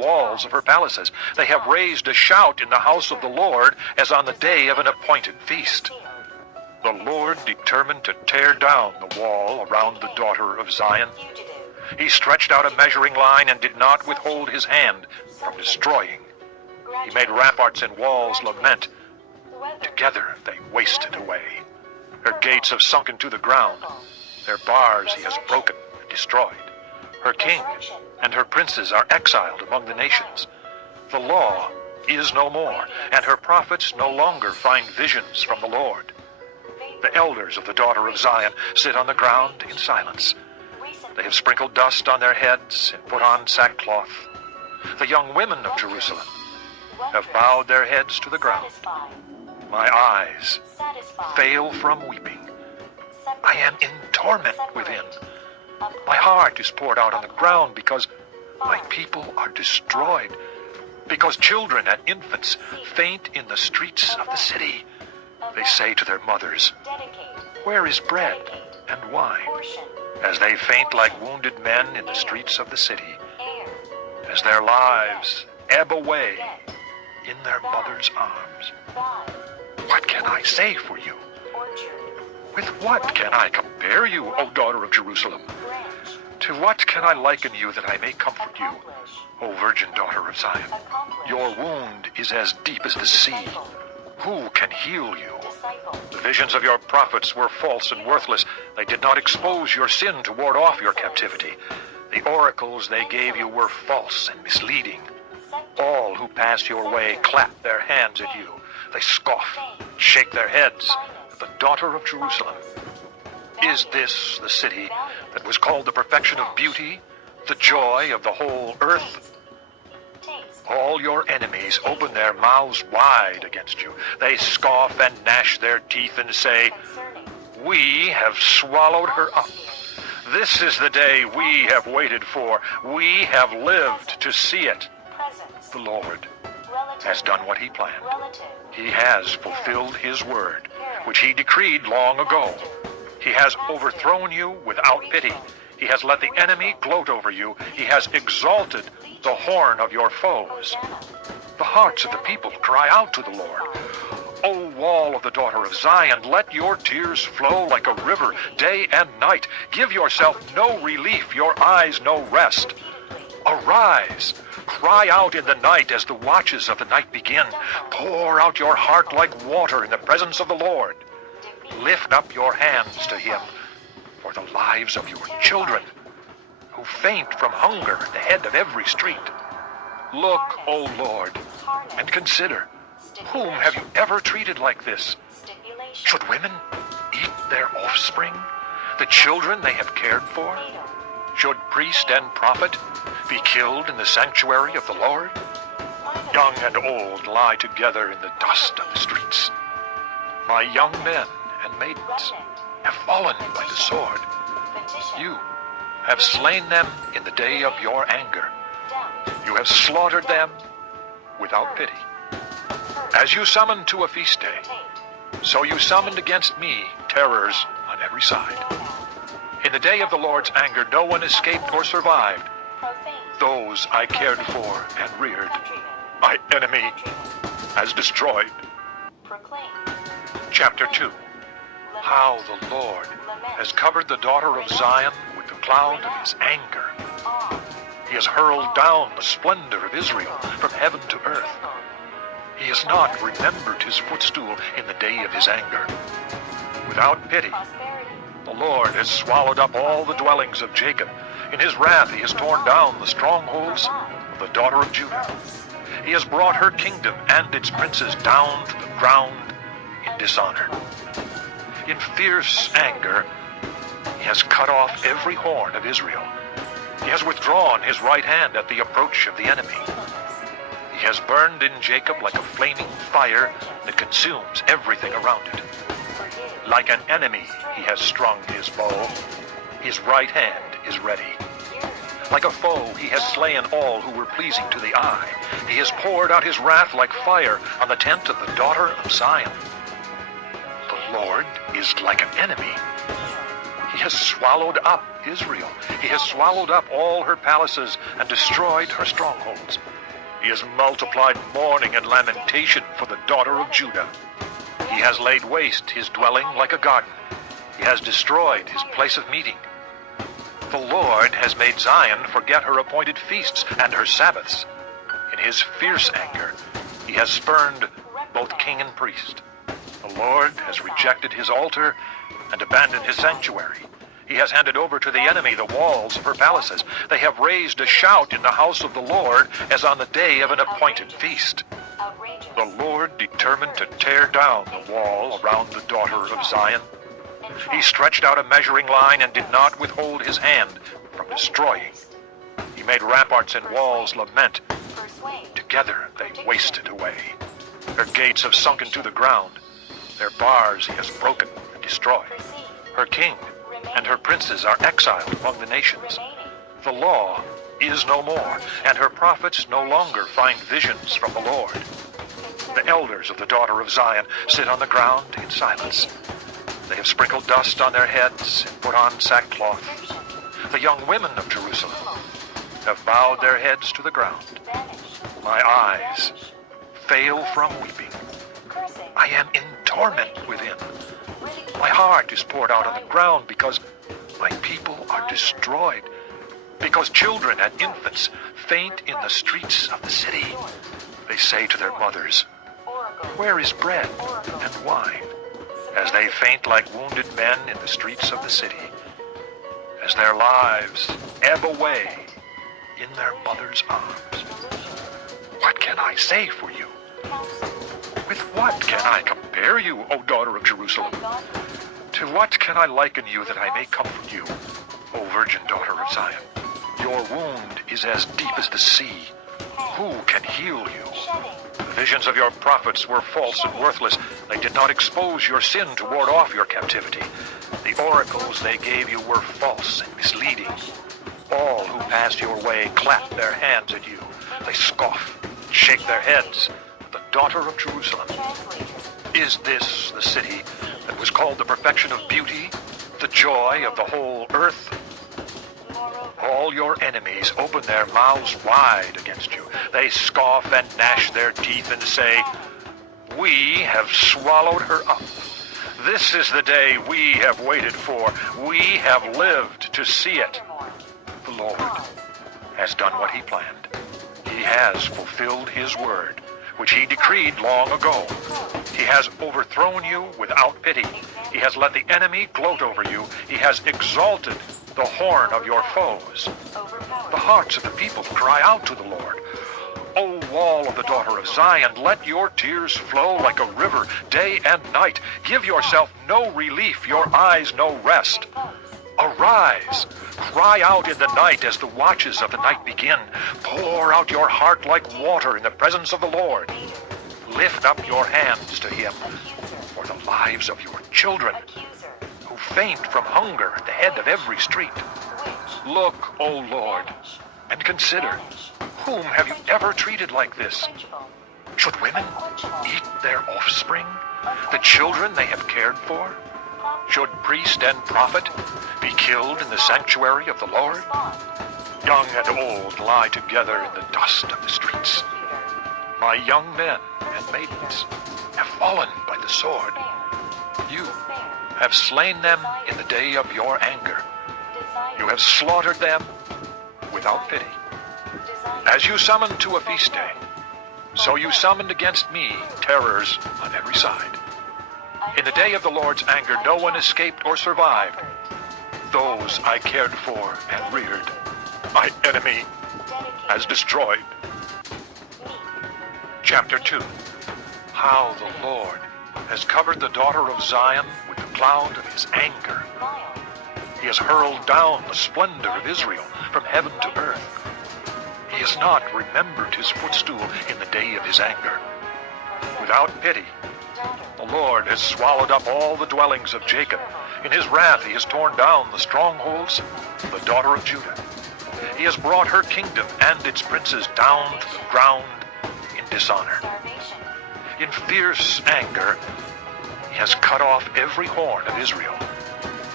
walls of her palaces. They have raised a shout in the house of the Lord as on the day of an appointed feast. The Lord determined to tear down the wall around the daughter of Zion. He stretched out a measuring line and did not withhold his hand from destroying. He made ramparts and walls lament. Together they wasted away. Her gates have sunken to the ground. Their bars he has broken and destroyed. Her king and her princes are exiled among the nations. The law is no more, and her prophets no longer find visions from the Lord. The elders of the daughter of Zion sit on the ground in silence. They have sprinkled dust on their heads and put on sackcloth. The young women of Jerusalem have bowed their heads to the ground. My eyes fail from weeping. I am in torment within. My heart is poured out on the ground because my people are destroyed, because children and infants faint in the streets of the city. They say to their mothers, "Where is bread and wine?" As they faint like wounded men in the streets of the city, as their lives ebb away in their mother's arms. What can I say for you? With what can I compare you, O daughter of Jerusalem? To what can I liken you that I may comfort you, O virgin daughter of Zion? Your wound is as deep as the sea. Who can heal you? The visions of your prophets were false and worthless. They did not expose your sin to ward off your captivity. The oracles they gave you were false and misleading. All who pass your way clap their hands at you. They scoff, shake their heads at the daughter of Jerusalem. Is this the city that was called the perfection of beauty, the joy of the whole earth? All your enemies open their mouths wide against you. They scoff and gnash their teeth and say, "We have swallowed her up. This is the day we have waited for. We have lived to see it." The Lord has done what he planned. He has fulfilled his word, which he decreed long ago. He has overthrown you without pity. He has let the enemy gloat over you. He has exalted the horn of your foes. The hearts of the people cry out to the Lord. O wall of the daughter of Zion, let your tears flow like a river day and night. Give yourself no relief, your eyes no rest. Arise, cry out in the night as the watches of the night begin. Pour out your heart like water in the presence of the Lord. Lift up your hands to him for the lives of your children, who faint from hunger at the head of every street. Look, O Lord, and consider, whom have you ever treated like this? Should women eat their offspring, the children they have cared for? Should priest and prophet be killed in the sanctuary of the Lord? Young and old lie together in the dust of the streets. My young men and maidens have fallen by the sword. You have slain them in the day of your anger. You have slaughtered them without pity. As you summoned to a feast day, so you summoned against me terrors on every side. In the day of the Lord's anger, no one escaped or survived. Those I cared for and reared, my enemy has destroyed. Chapter 2. How the Lord has covered the daughter of Zion with the cloud of his anger. He has hurled down the splendor of Israel from heaven to earth. He has not remembered his footstool in the day of his anger. Without pity, the Lord has swallowed up all the dwellings of Jacob. In his wrath he has torn down the strongholds of the daughter of Judah. He has brought her kingdom and its princes down to the ground in dishonor. In fierce anger, he has cut off every horn of Israel. He has withdrawn his right hand at the approach of the enemy. He has burned in Jacob like a flaming fire that consumes everything around it. Like an enemy, he has strung his bow. His right hand is ready. Like a foe, he has slain all who were pleasing to the eye. He has poured out his wrath like fire on the tent of the daughter of Zion. The Lord is like an enemy. He He has swallowed up Israel. He has swallowed up all her palaces and destroyed her strongholds. He has multiplied mourning and lamentation for the daughter of Judah. He has laid waste his dwelling like a garden. He has destroyed his place of meeting. The Lord has made Zion forget her appointed feasts and her Sabbaths. In his fierce anger, he has spurned both king and priest. The Lord has rejected his altar and abandoned his sanctuary. He has handed over to the enemy the walls of her palaces. They have raised a shout in the house of the Lord as on the day of an appointed feast. The Lord determined to tear down the wall around the daughter of Zion. He stretched out a measuring line and did not withhold his hand from destroying. He made ramparts and walls lament. Together they wasted away. Her gates have sunk into the ground. Their bars he has broken and destroyed. Her king and her princes are exiled among the nations. The law is no more, and her prophets no longer find visions from the Lord. The elders of the daughter of Zion sit on the ground in silence. They have sprinkled dust on their heads and put on sackcloth. The young women of Jerusalem have bowed their heads to the ground. My eyes fail from weeping. I am in torment within. My heart is poured out on the ground because my people are destroyed, because children and infants faint in the streets of the city. They say to their mothers, "Where is bread and wine?" As they faint like wounded men in the streets of the city, as their lives ebb away in their mother's arms. What can I say for you? With what can I compare you, O daughter of Jerusalem? To what can I liken you that I may comfort you, O virgin daughter of Zion? Your wound is as deep as the sea. Who can heal you? The visions of your prophets were false and worthless. They did not expose your sin to ward off your captivity. The oracles they gave you were false and misleading. All who passed your way clap their hands at you. They scoff, shake their heads. The daughter of Jerusalem. Is this the city that was called the perfection of beauty, the joy of the whole earth? All your enemies open their mouths wide against you. They scoff and gnash their teeth and say, "We have swallowed her up. This is the day we have waited for. We have lived to see it." The Lord has done what he planned. He has fulfilled his word, which he decreed long ago. He has overthrown you without pity. He has let the enemy gloat over you. He has exalted the horn of your foes. The hearts of the people cry out to the Lord. O wall of the daughter of Zion, let your tears flow like a river day and night. Give yourself no relief, your eyes no rest. Arise, cry out in the night as the watches of the night begin. Pour out your heart like water in the presence of the Lord. Lift up your hands to him for the lives of your children, who faint from hunger at the head of every street. Look, O Lord, and consider, whom have you ever treated like this? Should women eat their offspring, the children they have cared for? Should priest and prophet be killed in the sanctuary of the Lord? Young and old lie together in the dust of the streets. My young men and maidens have fallen by the sword. You have slain them in the day of your anger. You have slaughtered them without pity. As you summoned to a feast day, so you summoned against me terrors on every side. In the day of the Lord's anger, no one escaped or survived. Those I cared for and reared, my enemy has destroyed. Chapter 2. How the Lord has covered the daughter of Zion with the cloud of his anger. He has hurled down the splendor of Israel from heaven to earth. He has not remembered his footstool in the day of his anger. Without pity, the Lord has swallowed up all the dwellings of Jacob. In his wrath he has torn down the strongholds of the daughter of Judah. He has brought her kingdom and its princes down to the ground in dishonor. In fierce anger, he has cut off every horn of Israel. He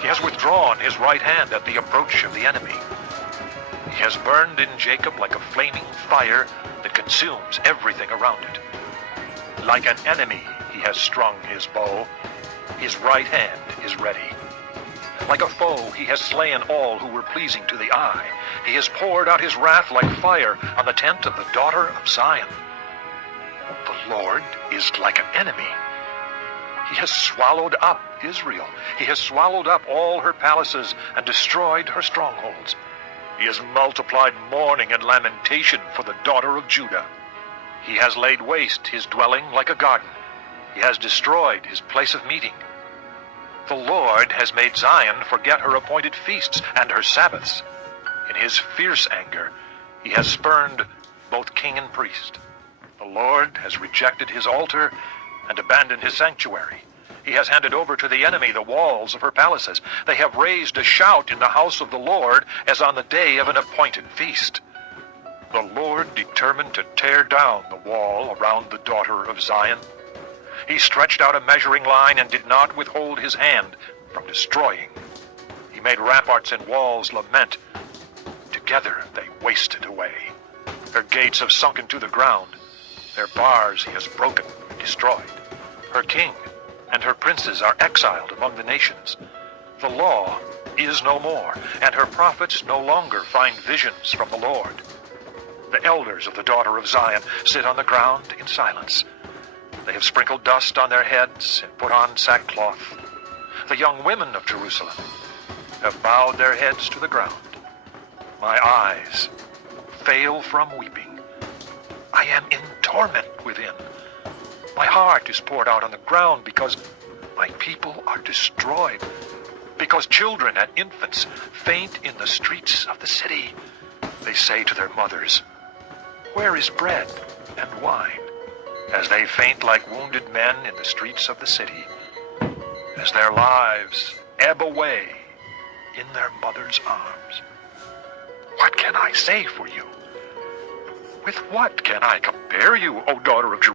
He has withdrawn his right hand at the approach of the enemy. He has burned in Jacob like a flaming fire that consumes everything around it. Like an enemy, he has strung his bow. His right hand is ready. Like a foe, he has slain all who were pleasing to the eye. He has poured out his wrath like fire on the tent of the daughter of Zion. The Lord is like an enemy. He has swallowed up Israel. He has swallowed up all her palaces and destroyed her strongholds. He has multiplied mourning and lamentation for the daughter of Judah. He has laid waste his dwelling like a garden. He has destroyed his place of meeting. The Lord has made Zion forget her appointed feasts and her Sabbaths. In his fierce anger, he has spurned both king and priest. The Lord has rejected his altar and abandoned his sanctuary. He has handed over to the enemy the walls of her palaces. They have raised a shout in the house of the Lord as on the day of an appointed feast. The Lord determined to tear down the wall around the daughter of Zion. He stretched out a measuring line and did not withhold his hand from destroying. He made ramparts and walls lament. Together they wasted away. Her gates have sunk into the ground. Their bars he has broken and destroyed. Her king and her princes are exiled among the nations. The law is no more, and her prophets no longer find visions from the Lord. The elders of the daughter of Zion sit on the ground in silence. They have sprinkled dust on their heads and put on sackcloth. The young women of Jerusalem have bowed their heads to the ground. My eyes fail from weeping. I am in torment within. My heart is poured out on the ground because my people are destroyed, because children and infants faint in the streets of the city. They say to their mothers, "Where is bread and wine?" As they faint like wounded men in the streets of the city, as their lives ebb away in their mother's arms. What can I say for you? With what can I compare you, O daughter of Jerusalem?